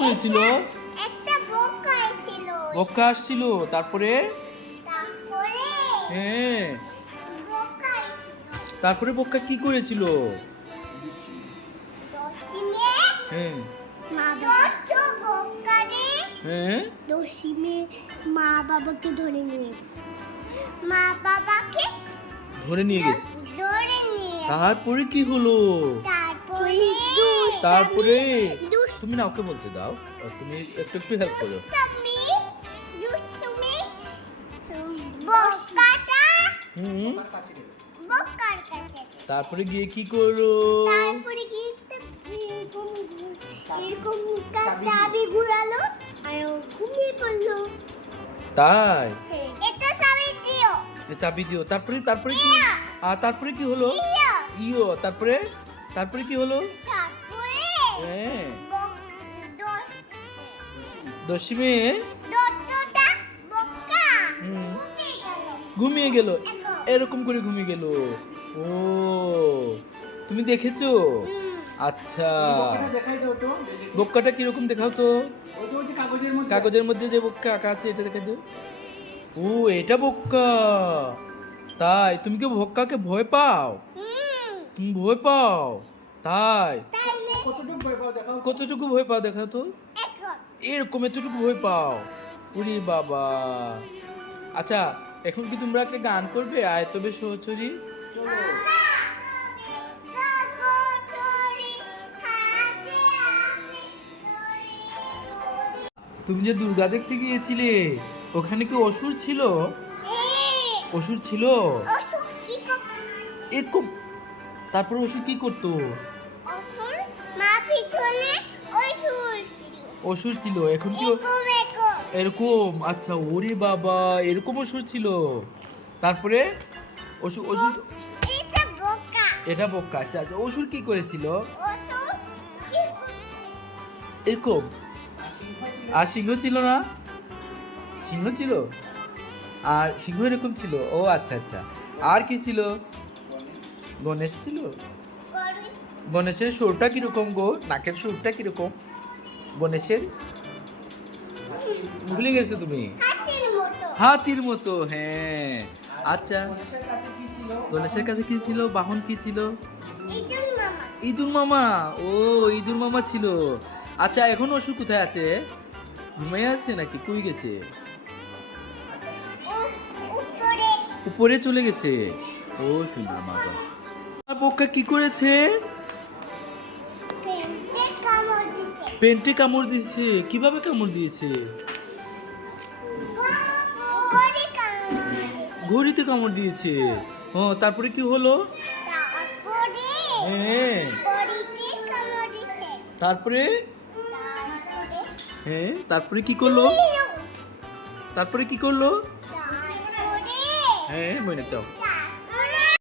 হয়েছিল? একটা বোকা ছিল। বোকা আসছিল, তারপরে? তারপরে হ্যাঁ, বোকা তারপরে বোকা কি করেছিল? দশমে হ্যাঁ তো বোকারে হ্যাঁ দশমে মা বাবাকে ধরে নিয়ে গেছে। মা বাবাকে ধরে নিয়ে গেছে। ধরে নিয়ে তারপরে কি হলো? তারপরে তুমি না ওকে বলতে দাও, তুমি একটু একটু হেল্প করো। হুম, বোকার কাছে তারপরে গিয়ে কি করলো? তারপরে কি এরকম চাবি ঘুরালো আর ও ঘুমিয়ে পড়লো। তাই? এটা চাবি দিও। এ চাবি দিও। তারপরে তারপরে কি? তারপরে কি হলো? ইয়ো, তারপরে? তারপরে কি হলো? তারপরে হ্যাঁ, দশমে দত্তটা বোকা হুম, ঘুমিয়ে গেল। ঘুমিয়ে গেল। এরকম করে ঘুমিয়ে গেল। ও, তুমি দেখেছো? আচ্ছা, দেখাই দাও তো। বোক্কাটা কিরকম দেখাও তো? ওই যে কাগজের মধ্যে কাগজের মধ্যে যে বোক্কা আঁকা আছে এটা দেখে দাও। ও, এটা বোক্কা। তাই? তুমি কি বোক্কাকে ভয় পাও? তুমি ভয় পাও? তাই? কতটুকু ভয় পাও দেখাও। কতটুকু ভয় পাও দেখাও তো? এরকম এতটুকু ভয় পাও? ওরে বাবা। আচ্ছা, এখন কি তোমরা একটা গান করবে? আয় তবে সহচরী। চলো। তুমি যে দুর্গা দেখতে গিয়েছিলে, ওখানে কি অসুর ছিল? অসুর ছিল? এরকম। তারপর অসুর কি করতো? অসুর ছিল। এখন কি এরকম? আচ্ছা, ওরে বাবা, এরকম অসুর ছিল। তারপরে অসুর অসুর এটা বোকা। আচ্ছা, আচ্ছা, অসুর কি করেছিল? এরকম। আর সিংহ ছিল না? সিংহ ছিল? আর সিংহ এরকম ছিল? ও আচ্ছা আচ্ছা। আর কি ছিল? গণেশ ছিল? গণেশের সুরটা কিরকম গো? নাকের সুরটা কিরকম গণেশের? ভুলে গেছো তুমি? হাতির মতো, হ্যাঁ। আচ্ছা, গণেশের কাছে কি ছিল? গণেশের কাছে কি ছিল? বাহন কি ছিল? ইঁদুর মামা। ও, ইঁদুর মামা ছিল। আচ্ছা, এখন অসুর কোথায় আছে? ঘুমিয়ে আছে নাকি কই গেছে? উপরে চলে গেছে। ও সুন্দর মামা। আর বোকা কি করেছে? পেন্টে কামড় দিয়েছে। কিভাবে কামড় দিয়েছে? ঘড়িতে কামড় দিয়েছে। ও, তারপরে কি হলো? হ্যাঁ, তারপরে? হ্যাঁ, তারপরে কি করলো? তারপরে কি করলো? হ্যাঁ, মনে দাও।